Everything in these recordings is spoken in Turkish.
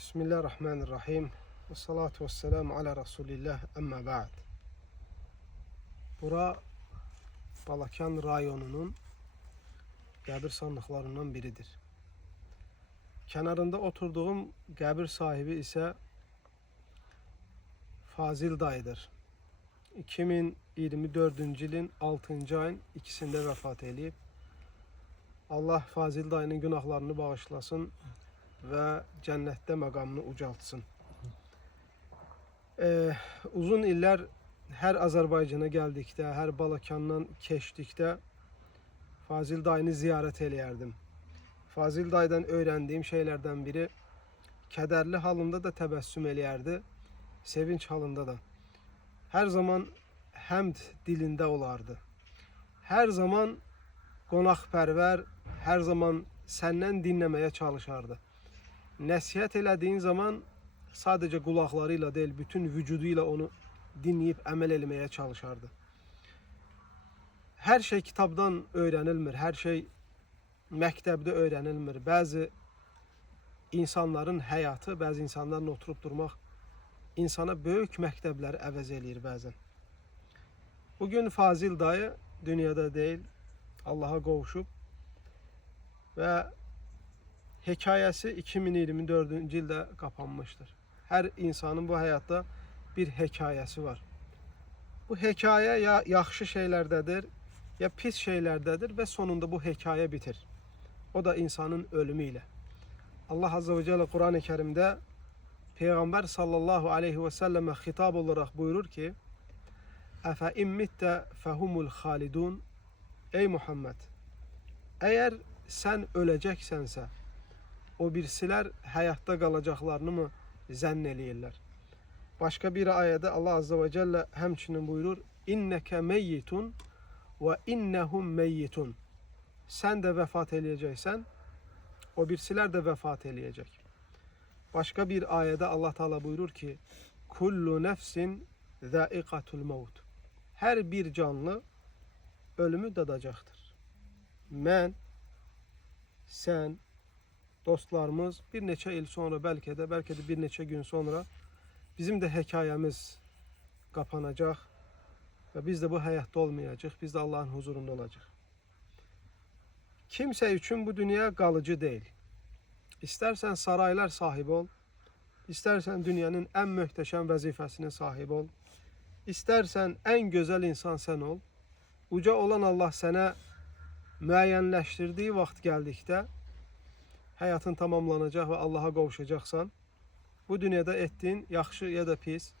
Bismillahirrahmanirrahim. Ve salatu ve selamu ala Resulillah amma ba'd. Bura Balakan rayonunun qəbir sandıqlarından biridir. Kenarında oturduğum qəbir sahibi ise Fazil dayıdır. 2024 yılın 6. ayın ikisinde vefat edip Allah Fazil dayının günahlarını bağışlasın ve cennette makamını ucaltsın. Uzun iller her Azerbaycan'a geldikdə, her Balakandan keçdikdə Fazil dayını ziyaret eləyərdim. Fazil dayıdan öğrendiğim şeylerden biri, kederli halında da təbəssüm eləyərdi, sevinç halında da. Her zaman həmd dilinde olardı. Her zaman qonaqpərvər, her zaman səndən dinlemeye çalışardı. Nəsihət elədiyin zaman sadece kulaklarıyla değil, bütün vücuduyla onu dinleyip əməl etmeye çalışardı. Her şey kitabdan öğrenilmir, her şey məktəbdə öğrenilmir. Bazı insanların hayatı, bazı insanların oturup durmaq insana böyük məktəbləri əvəz eləyir bəzən. Bugün Fazil dayı dünyada değil, Allah'a qovuşub ve hekayesi 2024 yılda kapanmıştır. Her insanın bu hayatta bir hekayesi var. Bu hikaye ya yaxşı şeylerdedir, ya pis şeylerdedir ve sonunda bu hikaye bitir. O da insanın ölümüyle. Allah Azze ve Celle Kur'an-ı Kerim'de Peygamber sallallahu aleyhi ve selleme hitap olarak buyurur ki: "Efe immitte fehumul halidun." Ey Muhammed, eğer sen öleceksense o birisiler hayatta kalacaklarını mı zanneliyirler? Başka bir ayette Allah Azze ve Celle hemçinin buyurur: "İnneke meyyitun ve innehum meyyitun." Sen de vefat eləyəcəksən, o birisiler de vefat eləyəcək. Başka bir ayette Allah Teala buyurur ki: "Kullu nefsin zâikatul maut." Her bir canlı ölümü dadacaktır. Mən, sen, dostlarımız bir neçə il sonra belki de bir neçə gün sonra bizim de hikayemiz kapanacak ve biz de bu hayatta olmayacağız. Biz de Allah'ın huzurunda olacağız. Kimse için bu dünya kalıcı değil. İstersen saraylar sahibi ol, istersen dünyanın en möhtəşəm vəzifəsinin sahibi ol, istersen en güzel insan sen ol. Uca olan Allah sana müəyyənləşdirdiyi vaxt gəldikdə hayatın tamamlanacak ve Allah'a qovuşacaqsan, bu dünyada ettiğin yaxşı ya da pis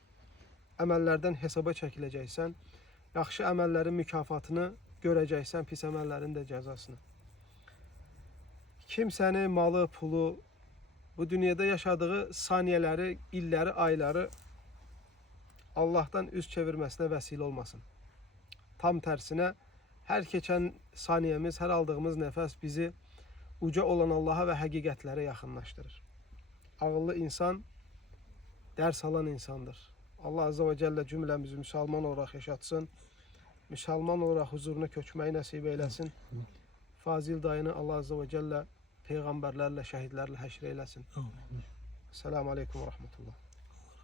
əməllərdən hesaba çəkiləcəksən, yaxşı əməllərin mükafatını görəcəksən, pis əməllərin də cəzasını. Kimsəni, malı, pulu, bu dünyada yaşadığı saniyeleri, illəri, ayları Allah'tan üz çevirmesine vəsilə olmasın. Tam tersine her keçən saniyemiz, her aldığımız nefes bizi uca olan Allah'a ve həqiqətlərə yaxınlaştırır. Ağıllı insan ders alan insandır. Allah Azze ve Celle cümlemizi Müslüman olarak yaşatsın. Müslüman olarak huzuruna köçmeyi nasip eylesin. Fazil dayını Allah Azze ve Celle peygamberlerle, şehitlerle həşr eylesin. Selamun Aleyküm ve Rahmetullah.